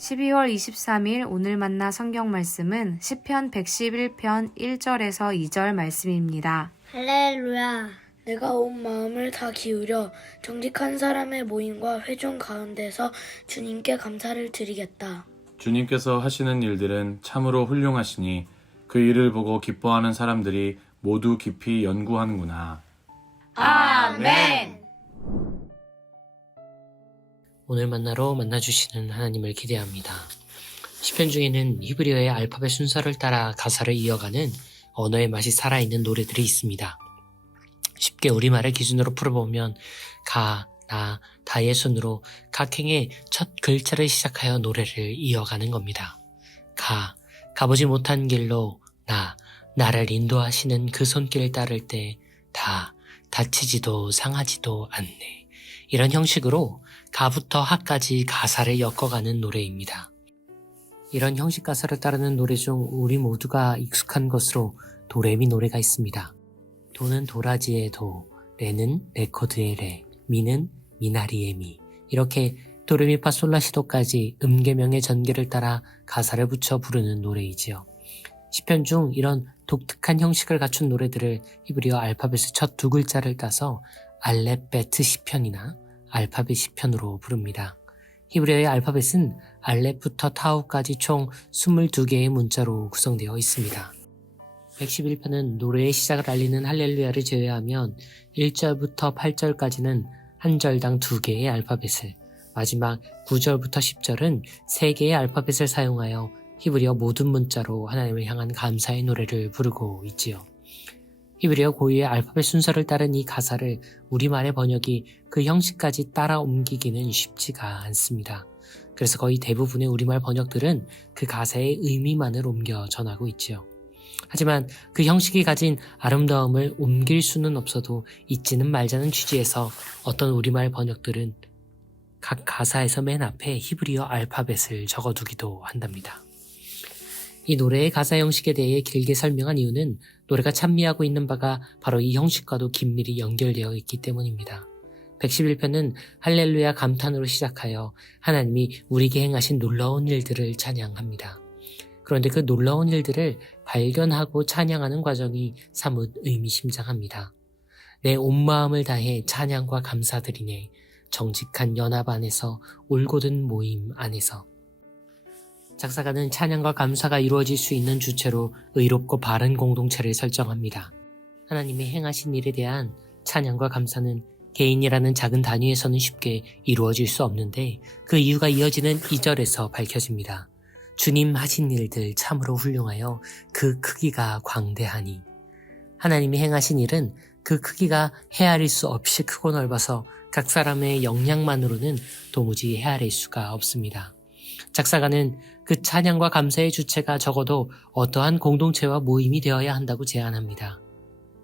12월 23일 오늘 만나 성경 말씀은 시편 111편 1절에서 2절 말씀입니다. 할렐루야. 내가 온 마음을 다 기울여 정직한 사람의 모임과 회중 가운데서 주님께 감사를 드리겠다. 주님께서 하시는 일들은 참으로 훌륭하시니 그 일을 보고 기뻐하는 사람들이 모두 깊이 연구하는구나. 아멘. 오늘 만나러 만나주시는 하나님을 기대합니다. 시편 중에는 히브리어의 알파벳 순서를 따라 가사를 이어가는 언어의 맛이 살아있는 노래들이 있습니다. 쉽게 우리말을 기준으로 풀어보면 가, 나, 다의 순으로 각 행의 첫 글자를 시작하여 노래를 이어가는 겁니다. 가보지 못한 길로 나를 인도하시는 그 손길을 따를 때 다치지도 상하지도 않네. 이런 형식으로 가부터 하까지 가사를 엮어가는 노래입니다. 이런 형식 가사를 따르는 노래 중 우리 모두가 익숙한 것으로 도레미 노래가 있습니다. 도는 도라지의 도, 레는 레코드의 레, 미는 미나리의 미. 이렇게 도레미파솔라시도까지 음계명의 전개를 따라 가사를 붙여 부르는 노래이지요. 시편 중 이런 독특한 형식을 갖춘 노래들을 히브리어 알파벳의 첫 두 글자를 따서 알렙베트 시편이나 알파벳 시편으로 부릅니다. 히브리어의 알파벳은 알렙부터 타우까지 총 22개의 문자로 구성되어 있습니다. 111편은 노래의 시작을 알리는 할렐루야를 제외하면 1절부터 8절까지는 한 절당 2개의 알파벳을, 마지막 9절부터 10절은 3개의 알파벳을 사용하여 히브리어 모든 문자로 하나님을 향한 감사의 노래를 부르고 있지요. 히브리어 고유의 알파벳 순서를 따른 이 가사를 우리말의 번역이 그 형식까지 따라 옮기기는 쉽지가 않습니다. 그래서 거의 대부분의 우리말 번역들은 그 가사의 의미만을 옮겨 전하고 있지요. 하지만 그 형식이 가진 아름다움을 옮길 수는 없어도 잊지는 말자는 취지에서 어떤 우리말 번역들은 각 가사에서 맨 앞에 히브리어 알파벳을 적어두기도 한답니다. 이 노래의 가사 형식에 대해 길게 설명한 이유는 노래가 찬미하고 있는 바가 바로 이 형식과도 긴밀히 연결되어 있기 때문입니다. 111편은 할렐루야 감탄으로 시작하여 하나님이 우리에게 행하신 놀라운 일들을 찬양합니다. 그런데 그 놀라운 일들을 발견하고 찬양하는 과정이 사뭇 의미심장합니다. 내 온 마음을 다해 찬양과 감사드리네. 정직한 연합 안에서 올곧은 모임 안에서. 작사가는 찬양과 감사가 이루어질 수 있는 주체로 의롭고 바른 공동체를 설정합니다. 하나님의 행하신 일에 대한 찬양과 감사는 개인이라는 작은 단위에서는 쉽게 이루어질 수 없는데 그 이유가 이어지는 2절에서 밝혀집니다. 주님 하신 일들 참으로 훌륭하여 그 크기가 광대하니. 하나님이 행하신 일은 그 크기가 헤아릴 수 없이 크고 넓어서 각 사람의 역량만으로는 도무지 헤아릴 수가 없습니다. 작사가는 그 찬양과 감사의 주체가 적어도 어떠한 공동체와 모임이 되어야 한다고 제안합니다.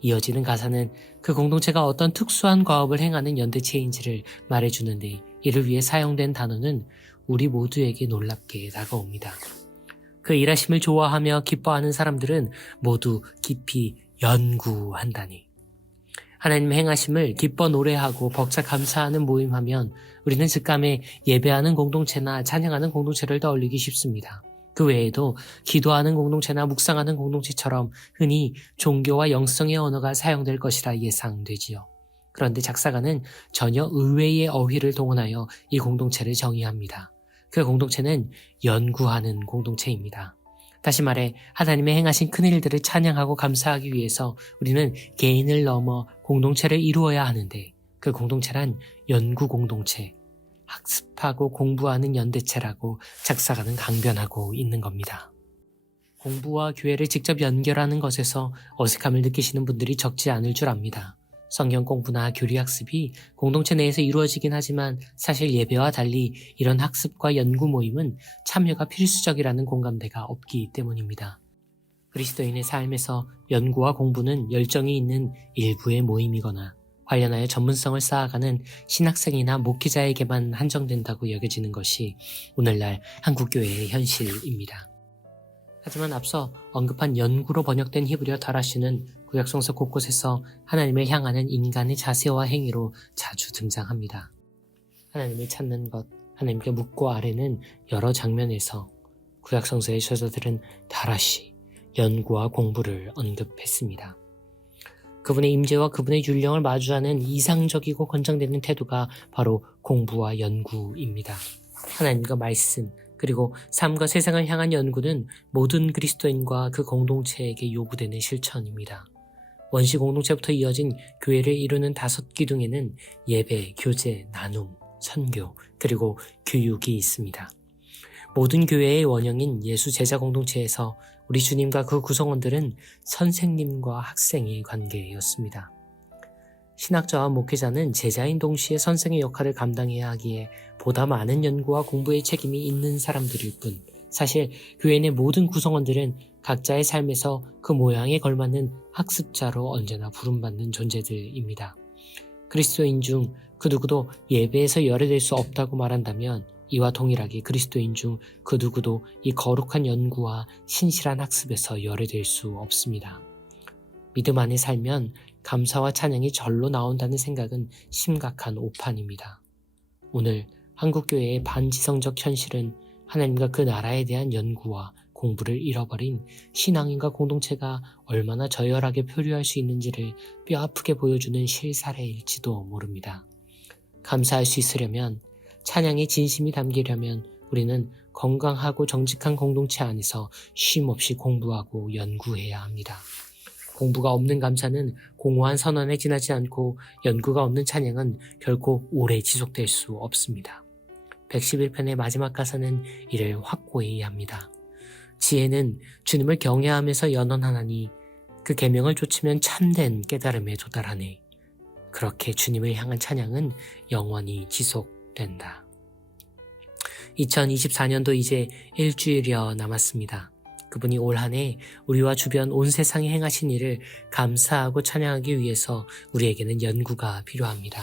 이어지는 가사는 그 공동체가 어떤 특수한 과업을 행하는 연대체인지를 말해주는데 이를 위해 사용된 단어는 우리 모두에게 놀랍게 다가옵니다. 그 일하심을 좋아하며 기뻐하는 사람들은 모두 깊이 연구한다니. 하나님의 행하심을 기뻐 노래하고 벅차 감사하는 모임하면 우리는 즉감에 예배하는 공동체나 찬양하는 공동체를 떠올리기 쉽습니다. 그 외에도 기도하는 공동체나 묵상하는 공동체처럼 흔히 종교와 영성의 언어가 사용될 것이라 예상되지요. 그런데 작사가는 전혀 의외의 어휘를 동원하여 이 공동체를 정의합니다. 그 공동체는 연구하는 공동체입니다. 다시 말해 하나님의 행하신 큰일들을 찬양하고 감사하기 위해서 우리는 개인을 넘어 공동체를 이루어야 하는데 그 공동체란 연구 공동체, 학습하고 공부하는 연대체라고 작사가는 강변하고 있는 겁니다. 공부와 교회를 직접 연결하는 것에서 어색함을 느끼시는 분들이 적지 않을 줄 압니다. 성경 공부나 교리 학습이 공동체 내에서 이루어지긴 하지만 사실 예배와 달리 이런 학습과 연구 모임은 참여가 필수적이라는 공감대가 없기 때문입니다. 그리스도인의 삶에서 연구와 공부는 열정이 있는 일부의 모임이거나 관련하여 전문성을 쌓아가는 신학생이나 목회자에게만 한정된다고 여겨지는 것이 오늘날 한국교회의 현실입니다. 하지만 앞서 언급한 연구로 번역된 히브리어 다라시는 구약성서 곳곳에서 하나님을 향하는 인간의 자세와 행위로 자주 등장합니다. 하나님을 찾는 것, 하나님께 묻고 아뢰는 여러 장면에서 구약성서의 저자들은 다라시, 연구와 공부를 언급했습니다. 그분의 임재와 그분의 율령을 마주하는 이상적이고 권장되는 태도가 바로 공부와 연구입니다. 하나님과 말씀, 그리고 삶과 세상을 향한 연구는 모든 그리스도인과 그 공동체에게 요구되는 실천입니다. 원시 공동체부터 이어진 교회를 이루는 5기둥에는 예배, 교제, 나눔, 선교, 그리고 교육이 있습니다. 모든 교회의 원형인 예수 제자 공동체에서 우리 주님과 그 구성원들은 선생님과 학생의 관계였습니다. 신학자와 목회자는 제자인 동시에 선생의 역할을 감당해야 하기에 보다 많은 연구와 공부의 책임이 있는 사람들일 뿐, 사실 교회 내 모든 구성원들은 각자의 삶에서 그 모양에 걸맞는 학습자로 언제나 부름받는 존재들입니다. 그리스도인 중 그 누구도 예배에서 열애될 수 없다고 말한다면 이와 동일하게 그리스도인 중 그 누구도 이 거룩한 연구와 신실한 학습에서 열애될 수 없습니다. 믿음 안에 살면 감사와 찬양이 절로 나온다는 생각은 심각한 오판입니다. 오늘 한국교회의 반지성적 현실은 하나님과 그 나라에 대한 연구와 공부를 잃어버린 신앙인과 공동체가 얼마나 저열하게 표류할 수 있는지를 뼈아프게 보여주는 실사례일지도 모릅니다. 감사할 수 있으려면, 찬양의 진심이 담기려면 우리는 건강하고 정직한 공동체 안에서 쉼없이 공부하고 연구해야 합니다. 공부가 없는 감사는 공허한 선언에 지나지 않고 연구가 없는 찬양은 결코 오래 지속될 수 없습니다. 111편의 마지막 가사는 이를 확고히 합니다. 지혜는 주님을 경외하면서 연언하나니 그 계명을 좇으면 참된 깨달음에 도달하네. 그렇게 주님을 향한 찬양은 영원히 지속된다. 2024년도 이제 일주일여 남았습니다. 그분이 올 한 해 우리와 주변 온 세상에 행하신 일을 감사하고 찬양하기 위해서 우리에게는 연구가 필요합니다.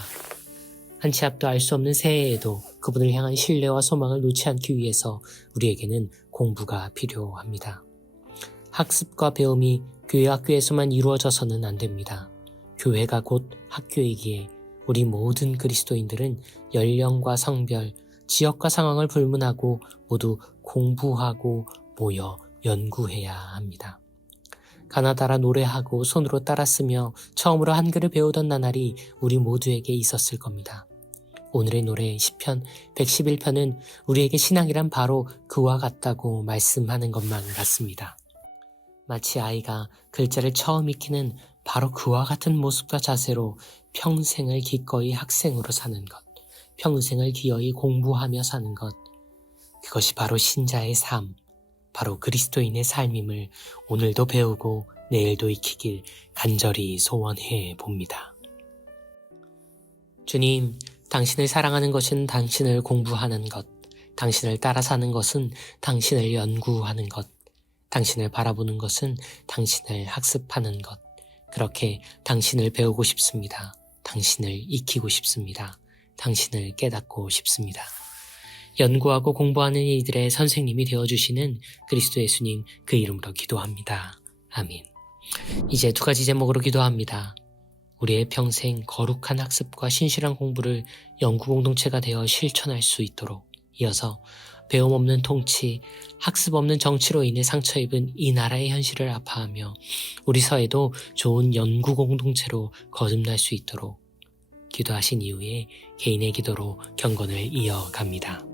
한 치 앞도 알 수 없는 새해에도 그분을 향한 신뢰와 소망을 놓지 않기 위해서 우리에게는 공부가 필요합니다. 학습과 배움이 교회 학교에서만 이루어져서는 안 됩니다. 교회가 곧 학교이기에 우리 모든 그리스도인들은 연령과 성별, 지역과 상황을 불문하고 모두 공부하고 모여 연구해야 합니다. 가나다라 노래하고 손으로 따라 쓰며 처음으로 한글을 배우던 나날이 우리 모두에게 있었을 겁니다. 오늘의 노래 시편 111편은 우리에게 신앙이란 바로 그와 같다고 말씀하는 것만 같습니다. 마치 아이가 글자를 처음 익히는 바로 그와 같은 모습과 자세로 평생을 기꺼이 학생으로 사는 것, 평생을 기어이 공부하며 사는 것, 그것이 바로 신자의 삶, 바로 그리스도인의 삶임을 오늘도 배우고 내일도 익히길 간절히 소원해 봅니다. 주님, 당신을 사랑하는 것은 당신을 공부하는 것, 당신을 따라 사는 것은 당신을 연구하는 것, 당신을 바라보는 것은 당신을 학습하는 것, 그렇게 당신을 배우고 싶습니다. 당신을 익히고 싶습니다. 당신을 깨닫고 싶습니다. 연구하고 공부하는 이들의 선생님이 되어주시는 그리스도 예수님 그 이름으로 기도합니다. 아멘. 이제 2가지 제목으로 기도합니다. 우리의 평생 거룩한 학습과 신실한 공부를 연구 공동체가 되어 실천할 수 있도록, 이어서 배움 없는 통치, 학습 없는 정치로 인해 상처 입은 이 나라의 현실을 아파하며 우리 사회도 좋은 연구 공동체로 거듭날 수 있도록 기도하신 이후에 개인의 기도로 경건을 이어갑니다.